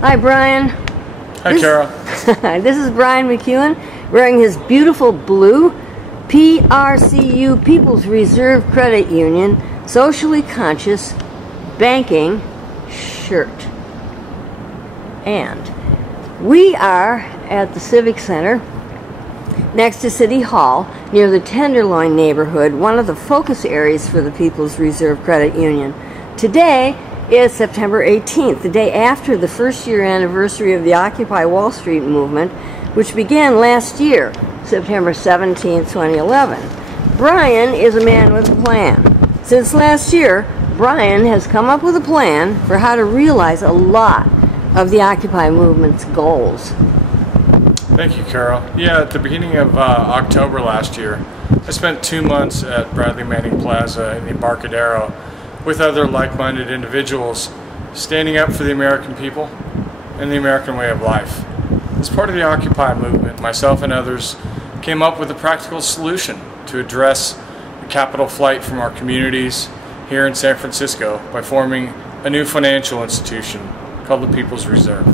Hi, Brian. Hi, Carol. This is Brian Mckeown wearing his beautiful blue PRCU People's Reserve Credit Union socially conscious banking shirt. And we are at the Civic Center next to City Hall near the Tenderloin neighborhood, one of the focus areas for the People's Reserve Credit Union. Today is September 18th, the day after the first-year anniversary of the Occupy Wall Street movement, which began last year, September 17, 2011. Brian is a man with a plan. Since last year, Brian has come up with a plan for how to realize a lot of the Occupy movement's goals. Thank you, Carol. Yeah, at the beginning of October last year, I spent 2 months at Bradley Manning Plaza in the Embarcadero with other like-minded individuals standing up for the American people and the American way of life. As part of the Occupy movement, myself and others came up with a practical solution to address the capital flight from our communities here in San Francisco by forming a new financial institution called the People's Reserve.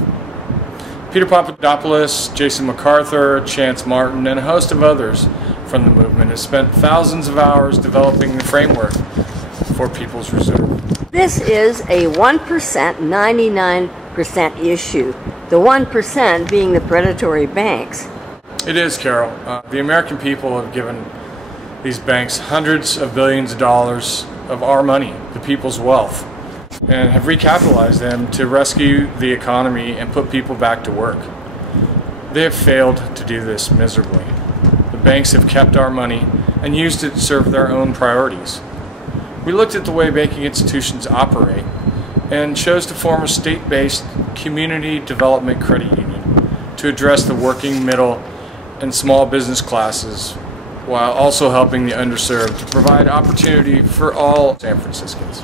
Peter Papadopoulos, Jason MacArthur, Chance Martin, and a host of others from the movement have spent thousands of hours developing the framework for People's Reserve. This is a 1%, 99% issue, the 1% being the predatory banks. It is, Carol. The American people have given these banks hundreds of billions of dollars of our money, the people's wealth, and have recapitalized them to rescue the economy and put people back to work. They have failed to do this miserably. The banks have kept our money and used it to serve their own priorities. We looked at the way banking institutions operate and chose to form a state-based community development credit union to address the working, middle, and small business classes while also helping the underserved to provide opportunity for all San Franciscans.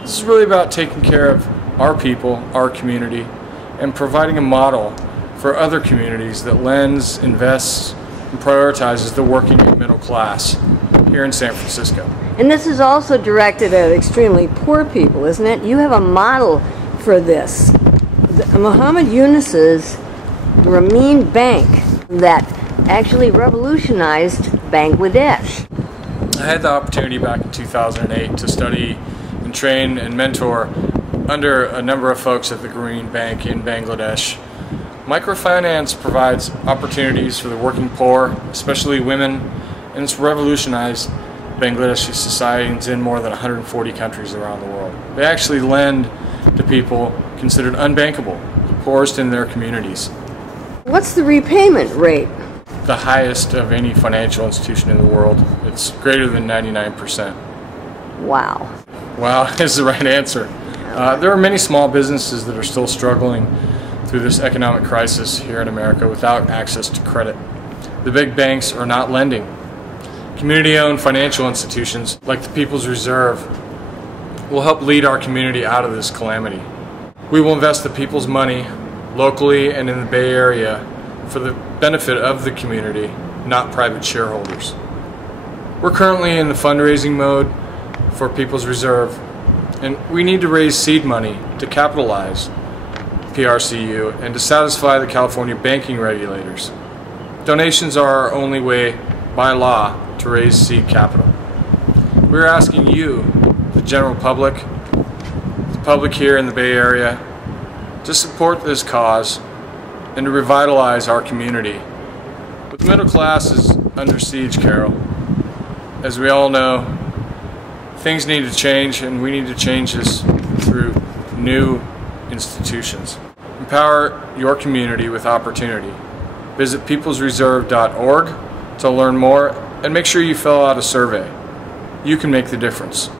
This is really about taking care of our people, our community, and providing a model for other communities that lends, invests, and prioritizes the working and middle class here in San Francisco. And this is also directed at extremely poor people, isn't it? You have a model for this. Muhammad Yunus's Grameen Bank that actually revolutionized Bangladesh. I had the opportunity back in 2008 to study and train and mentor under a number of folks at the Grameen Bank in Bangladesh. Microfinance provides opportunities for the working poor, especially women, and it's revolutionized Bangladeshi society. It's in more than 140 countries around the world. They actually lend to people considered unbankable, the poorest in their communities. What's the repayment rate? The highest of any financial institution in the world. It's greater than 99%. Wow. Wow is the right answer. There are many small businesses that are still struggling through this economic crisis here in America without access to credit. The big banks are not lending. Community-owned financial institutions like the People's Reserve will help lead our community out of this calamity. We will invest the people's money locally and in the Bay Area for the benefit of the community, not private shareholders. We're currently in the fundraising mode for People's Reserve, and we need to raise seed money to capitalize PRCU and to satisfy the California banking regulators. Donations are our only way, by law, to raise seed capital. We're asking you, the general public, the public here in the Bay Area, to support this cause and to revitalize our community. But the middle class is under siege, Carol. As we all know, things need to change, and we need to change this through new institutions. Empower your community with opportunity. Visit peoplesreserve.org to learn more, and make sure you fill out a survey. You can make the difference.